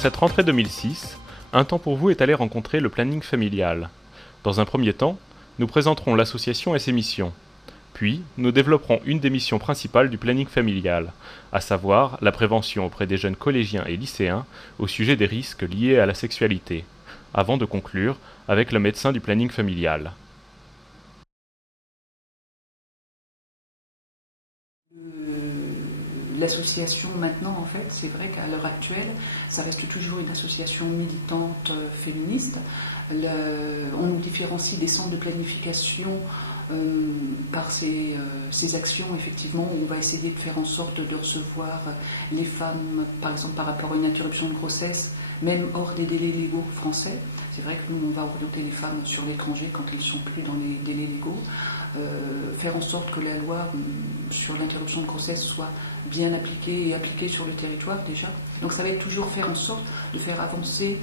cette rentrée 2006, Un temps pour vous est allé rencontrer le planning familial. Dans un premier temps, nous présenterons l'association et ses missions. Puis, nous développerons une des missions principales du planning familial, à savoir la prévention auprès des jeunes collégiens et lycéens au sujet des risques liés à la sexualité, avant de conclure avec le médecin du planning familial. L'association maintenant, en fait, c'est vrai qu'à l'heure actuelle, ça reste toujours une association militante féministe. On nous différencie des centres de planification par ces actions, effectivement, où on va essayer de faire en sorte de recevoir les femmes, par exemple, par rapport à une interruption de grossesse, même hors des délais légaux français. C'est vrai que nous, on va orienter les femmes sur l'étranger quand elles ne sont plus dans les délais légaux. Faire en sorte que la loi sur l'interruption de grossesse soit bien appliquée et appliquée sur le territoire déjà. Donc ça va être toujours faire en sorte de faire avancer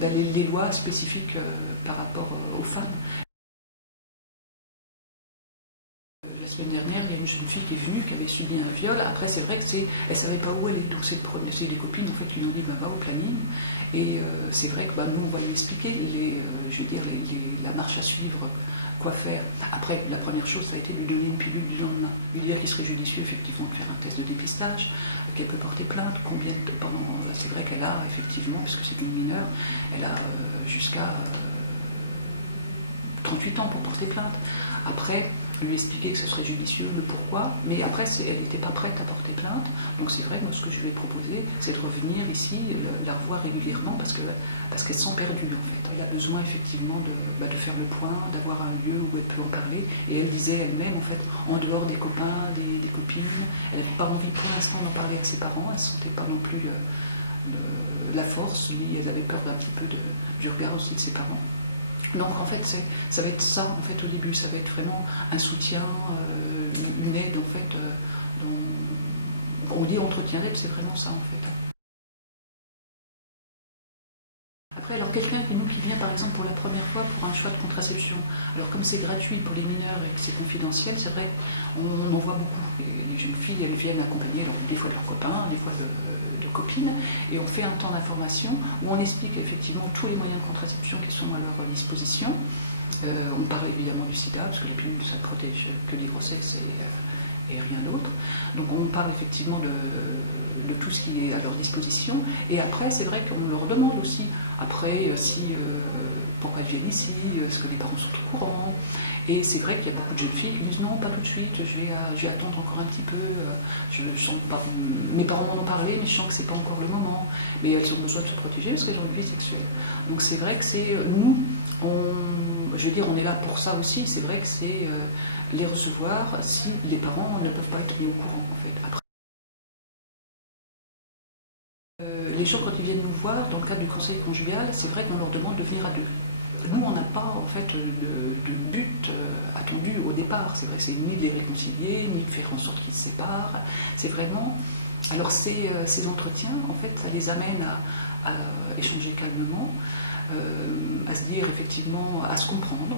les lois spécifiques par rapport aux femmes. La semaine dernière, il y a une jeune fille qui est venue, qui avait subi un viol. Après, c'est vrai qu'elle ne savait pas où aller. Donc c'est des copines en fait, qui lui ont dit va au planning. Et c'est vrai que nous, on va lui expliquer la marche à suivre, quoi faire. Après, la première chose, ça a été de lui donner une pilule du lendemain. Lui dire qu'il serait judicieux, effectivement, de faire un test de dépistage, qu'elle peut porter plainte, c'est vrai qu'elle a, effectivement, puisque c'est une mineure, elle a jusqu'à 38 ans pour porter plainte. Après, lui expliquer que ce serait judicieux, le pourquoi, mais après, elle n'était pas prête à porter plainte. Donc c'est vrai que moi, ce que je lui ai proposé, c'est de revenir ici, la revoir régulièrement, parce qu'elle sent perdue, en fait. Elle a besoin, effectivement, de faire le point, d'avoir un lieu où elle peut en parler. Et elle disait elle-même, en fait, en dehors des copains, des copines, elle n'avait pas envie pour l'instant d'en parler à ses parents, elle ne sentait pas non plus la force, ni elle avait peur d'un petit peu du regard aussi de ses parents. Donc en fait, ça va être ça en fait au début, ça va être vraiment un soutien, une aide en fait. On dit entretien d'aide, c'est vraiment ça en fait. Après, alors quelqu'un qui vient par exemple pour la première fois pour un choix de contraception, alors comme c'est gratuit pour les mineurs et que c'est confidentiel, c'est vrai qu'on en voit beaucoup. Les jeunes filles, elles viennent accompagner des fois de leurs copains, des fois de copines, et on fait un temps d'information où on explique effectivement tous les moyens de contraception qui sont à leur disposition. On parle évidemment du sida, parce que les pilules, ça ne protège que des grossesses et rien d'autre. Donc on parle effectivement de tout ce qui est à leur disposition. Et après, c'est vrai qu'on leur demande aussi, après, pourquoi elles viennent ici, est-ce que les parents sont au courant. Et c'est vrai qu'il y a beaucoup de jeunes filles qui disent non, pas tout de suite, je vais attendre encore un petit peu. Je sens pas, mes parents m'en ont parlé, mais je sens que c'est pas encore le moment. Mais elles ont besoin de se protéger parce qu'elles ont une vie sexuelle. Donc c'est vrai que c'est nous, on est là pour ça aussi. C'est vrai que c'est les recevoir si les parents ne peuvent pas être mis au courant en fait. Après, les gens quand ils viennent nous voir dans le cadre du conseil conjugal, c'est vrai qu'on leur demande de venir à deux. Nous, on n'a pas en fait de but attendu au départ. C'est vrai que c'est ni de les réconcilier, ni de faire en sorte qu'ils se séparent. C'est vraiment. Alors ces entretiens, en fait, ça les amène à échanger calmement, à se dire effectivement, à se comprendre,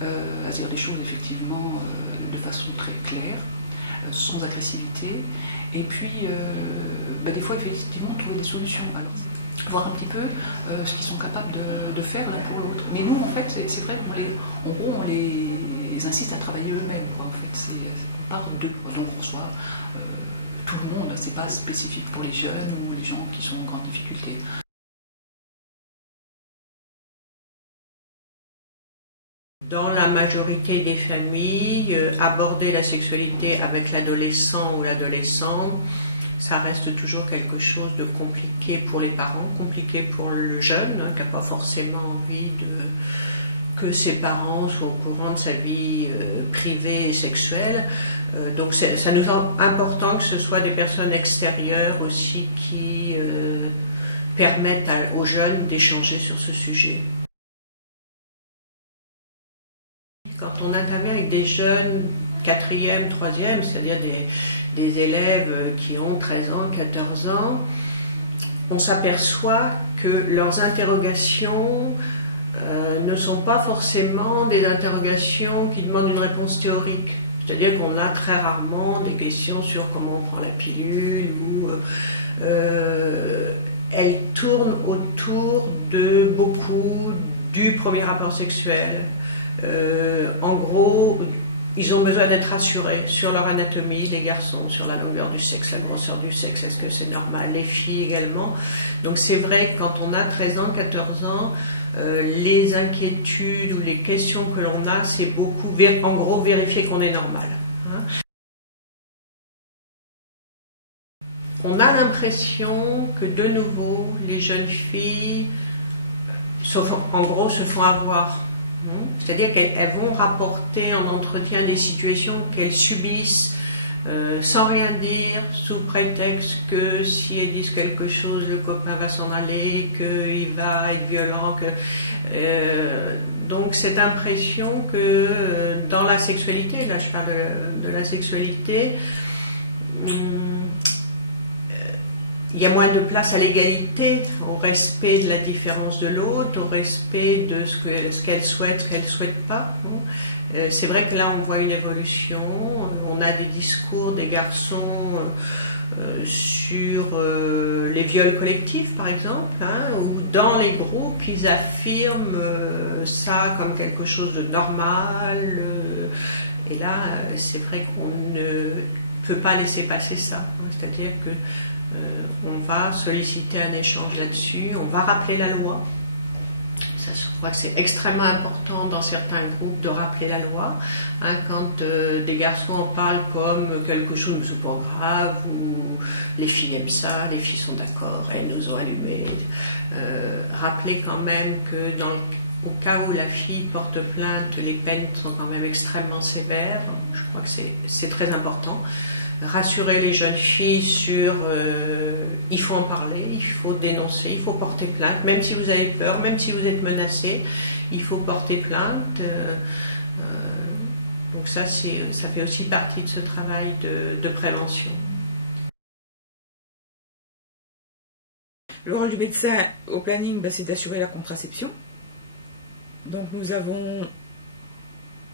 à se dire des choses effectivement de façon très claire, sans agressivité, et puis des fois effectivement trouver des solutions. Alors, voir un petit peu ce qu'ils sont capables de faire l'un pour l'autre. Mais nous, en fait, c'est vrai qu'on les incite à travailler eux-mêmes. En fait, on part d'eux. Donc on reçoit tout le monde. C'est pas spécifique pour les jeunes ou les gens qui sont en grande difficulté. Dans la majorité des familles, aborder la sexualité avec l'adolescent ou l'adolescente, ça reste toujours quelque chose de compliqué pour les parents, compliqué pour le jeune, qui n'a pas forcément envie que ses parents soient au courant de sa vie privée et sexuelle. Donc ça nous semble important que ce soit des personnes extérieures aussi qui permettent aux jeunes d'échanger sur ce sujet. Quand on intervient avec des jeunes 4e, 3e, c'est-à-dire des élèves qui ont 13 ans, 14 ans, on s'aperçoit que leurs interrogations ne sont pas forcément des interrogations qui demandent une réponse théorique. C'est-à-dire qu'on a très rarement des questions sur comment on prend la pilule ou elle tourne autour de beaucoup du premier rapport sexuel. En gros, ils ont besoin d'être rassurés sur leur anatomie, les garçons, sur la longueur du sexe, la grosseur du sexe, est-ce que c'est normal, les filles également. Donc c'est vrai que quand on a 13 ans, 14 ans, les inquiétudes ou les questions que l'on a, c'est beaucoup, en gros, vérifier qu'on est normal. Hein. On a l'impression que de nouveau, les jeunes filles, en gros, se font avoir. C'est-à-dire qu'elles vont rapporter en entretien des situations qu'elles subissent sans rien dire, sous prétexte que si elles disent quelque chose, le copain va s'en aller, qu'il va être violent. Donc cette impression que dans la sexualité, là je parle de la sexualité, il y a moins de place à l'égalité, au respect de la différence de l'autre, au respect de ce qu'elle souhaite, ce qu'elle ne souhaite pas. C'est vrai que là, on voit une évolution. On a des discours des garçons sur les viols collectifs, par exemple, où dans les groupes, ils affirment ça comme quelque chose de normal. Et là, c'est vrai qu'on ne peut pas laisser passer ça. C'est-à-dire que on va solliciter un échange là-dessus, on va rappeler la loi. Ça, je crois que c'est extrêmement important dans certains groupes de rappeler la loi. Quand des garçons en parlent comme quelque chose de super grave, ou les filles aiment ça, les filles sont d'accord, elles nous ont allumés. Rappeler quand même que au cas où la fille porte plainte, les peines sont quand même extrêmement sévères. Je crois que c'est très important. Rassurer les jeunes filles sur il faut en parler, il faut dénoncer, il faut porter plainte, même si vous avez peur, même si vous êtes menacé, il faut porter plainte. Donc ça fait aussi partie de ce travail de prévention. Le rôle du médecin au planning, c'est d'assurer la contraception. Donc nous avons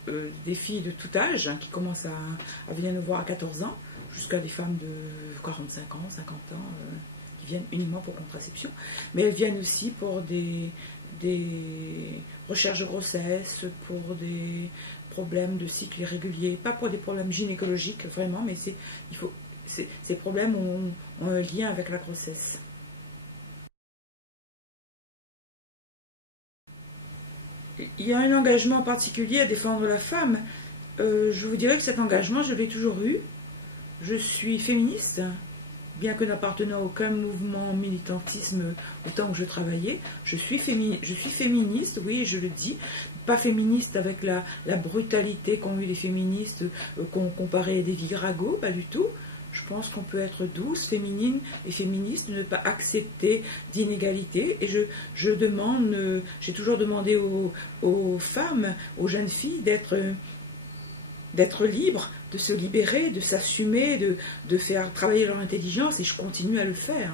des filles de tout âge qui commencent à venir nous voir à 14 ans, jusqu'à des femmes de 45 ans, 50 ans, qui viennent uniquement pour contraception. Mais elles viennent aussi pour des recherches de grossesse, pour des problèmes de cycle irrégulier, pas pour des problèmes gynécologiques vraiment, mais ces problèmes ont un lien avec la grossesse. Il y a un engagement particulier à défendre la femme. Je vous dirais que cet engagement, je l'ai toujours eu. Je suis féministe, bien que n'appartenant à aucun mouvement militantisme autant que je travaillais. Je suis féministe, oui, je le dis. Pas féministe avec la brutalité qu'ont eu les féministes, qu'on comparait à des virago, pas du tout. Je pense qu'on peut être douce, féminine et féministe, ne pas accepter d'inégalité. Et j'ai toujours demandé aux femmes, aux jeunes filles d'être libres, de se libérer, de s'assumer, de faire travailler leur intelligence, et je continue à le faire.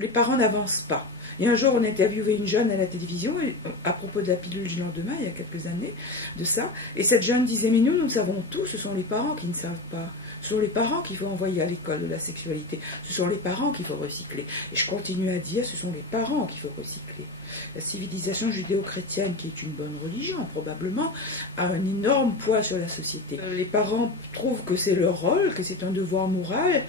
Les parents n'avancent pas. Et un jour, on a interviewé une jeune à la télévision à propos de la pilule du lendemain, il y a quelques années de ça, et cette jeune disait, mais nous savons tout, ce sont les parents qui ne savent pas. Ce sont les parents qu'il faut envoyer à l'école de la sexualité. Ce sont les parents qu'il faut recycler. Et je continue à dire, ce sont les parents qu'il faut recycler. La civilisation judéo-chrétienne, qui est une bonne religion probablement, a un énorme poids sur la société. Les parents trouvent que c'est leur rôle, que c'est un devoir moral,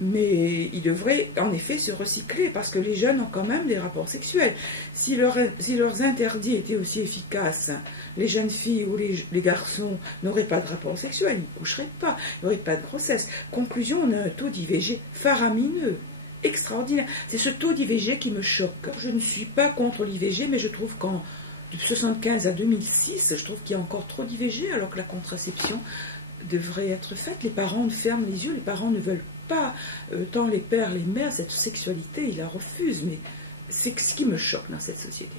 mais ils devraient en effet se recycler, parce que les jeunes ont quand même des rapports sexuels. Si leurs interdits étaient aussi efficaces, les jeunes filles ou les garçons n'auraient pas de rapports sexuels, ils ne coucheraient pas, il n'y aurait pas de grossesse. Conclusion, on a un taux d'IVG faramineux, extraordinaire. C'est ce taux d'IVG qui me choque. Je ne suis pas contre l'IVG, mais je trouve qu'en 1975 à 2006, je trouve qu'il y a encore trop d'IVG, alors que la contraception devrait être faite. Les parents ferment les yeux, les parents ne veulent pas, tant les pères, les mères, cette sexualité, ils la refusent, mais c'est ce qui me choque dans cette société.